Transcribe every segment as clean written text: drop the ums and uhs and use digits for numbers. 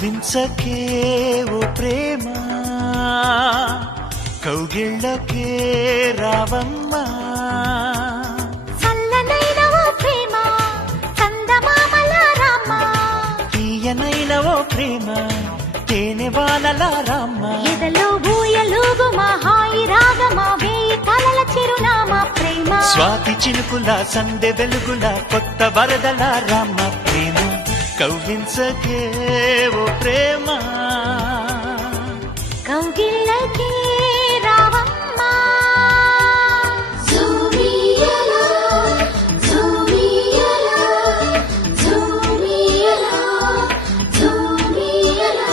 కవ్వించకే ఓ ప్రేమ కౌగిళ్ళకే రావమ్మా చల్లనైన ఓ ప్రేమ చందమామల రామ తీయనైన ఓ ప్రేమ తేనె వానల రామ ఎదలో ఊయలుగుమా హాయి రాగమా వేయి కలల చిరునామా ప్రేమ స్వాతి చినుకుల సందె వెలుగుల కొత్త వరదల రామ ప్రేమ కవ్వించకే ఓ ప్రేమ కౌగిళ్ళకే రావమ్మా జూమియలా జూమియలా జూమియలా జూమియలా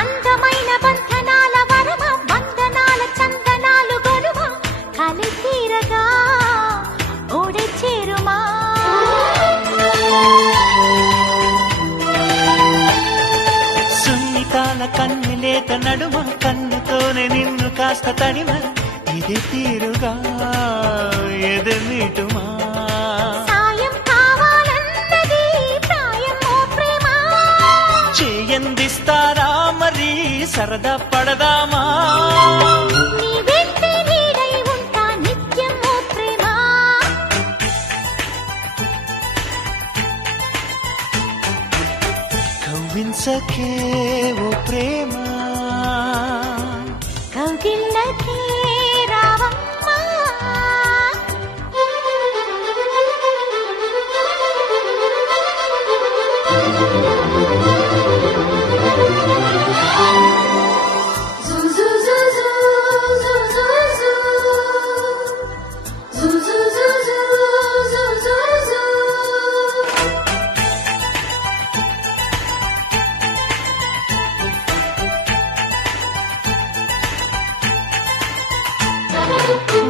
అందమైన బంధనాల వరమ వందనాల చందనాలు గొరుమ కలి తీరగా ఓడి చేరుమా సున్నితాల కన్నులేత నడుమ కన్నుతోనే నిన్ను కాస్త తడిమ ఇది తీరుగా ఎదమిటుమా సాయం కావాలన్నది ప్రాయం ఓ ప్రేమ చేయందిస్తారా మరి సరదా పడదామా నీ వెంటే నీడై ఉంటా నిత్యం ఓ ప్రేమ కవ్వించకే ఓ ప్రేమ కౌగిళ్ళకే రావమ్మా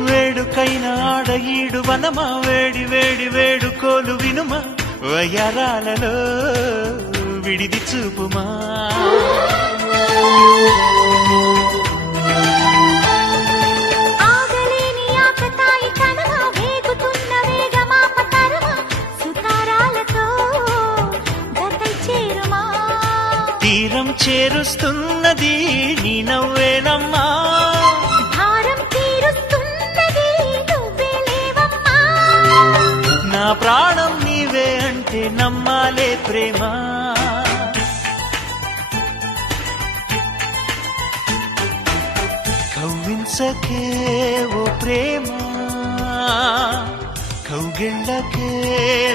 వేడుకైన ఆడ ఈడు వనమా వేడి వేడి వేడుకోలు వినుమా వయ్యారాలలో విడిది చూపుమా ఆగలేని ఆకతాయి కనమా వేగుతున్న వేగమాప తరమా సుతారాలతో గతై చేరుమా తీరం చేరుస్తున్నది నీ నవ్వేనమ్మా భారం తీరుస్తున్నది నువ్వే లేవమ్మా నా ప్రాణం నీవే అంటే నమ్మాలే ప్రేమ కవ్వించకే ఓ ప్రేమ కౌగిళ్ళకే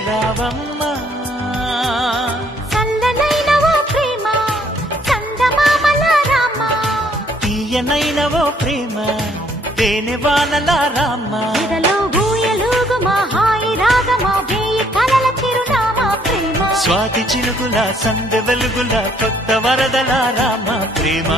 రావమ్మా చల్లనైన ఓ ప్రేమ చందమామల రామ తీయనైన ఓ ప్రేమ తేనె వానల రామ ఎదలో ఊయలుగుమా హాయి రాగమా వేయి కలల చిరునామా ప్రేమ స్వాతి చినుకుల సందె వెలుగుల కొత్త వరదల రామ ప్రేమ